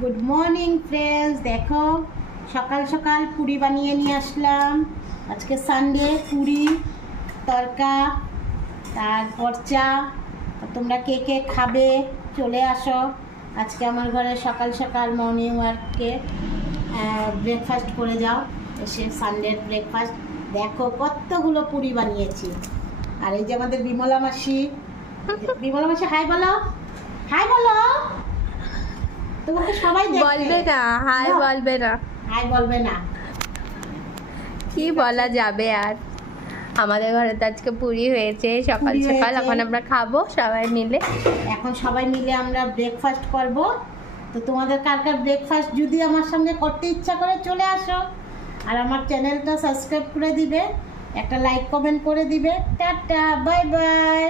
Good morning friends, দেখো সকাল সকাল পুরি বানিয়ে নিয়ে আসলাম। আজকে সানডে, পুরি তরকা তারপর চা। তোমরা কে কে খাবে চলে আসো। আজকে আমার ঘরে সকাল সকাল মর্নিং ওয়ার্কে ব্রেকফাস্ট করে যাও। এসে সানডের ব্রেকফাস্ট দেখো কতগুলো পুরি বানিয়েছি। আর এই যে আমাদের বিমলা মাসি হাই বলো, হাই বলো। তোমাকে সবাই বলবে না, হাই বলবে না, হাই বলবে না, কি বলা যাবে আর। আমাদের ঘরে তো আজকে পুরি হয়েছে সকাল পুরি সকাল। হয়েছে। এখন আমরা খাবো সবাই মিলে। এখন সবাই মিলে আমরা ব্রেকফাস্ট করব। তো তোমাদের কার কার ব্রেকফাস্ট যদি আমার সঙ্গে করতে ইচ্ছা করে চলে আসো। আর আমার চ্যানেলটা সাবস্ক্রাইব করে দিবে, একটা লাইক কমেন্ট করে দিবে। Tata, bye bye.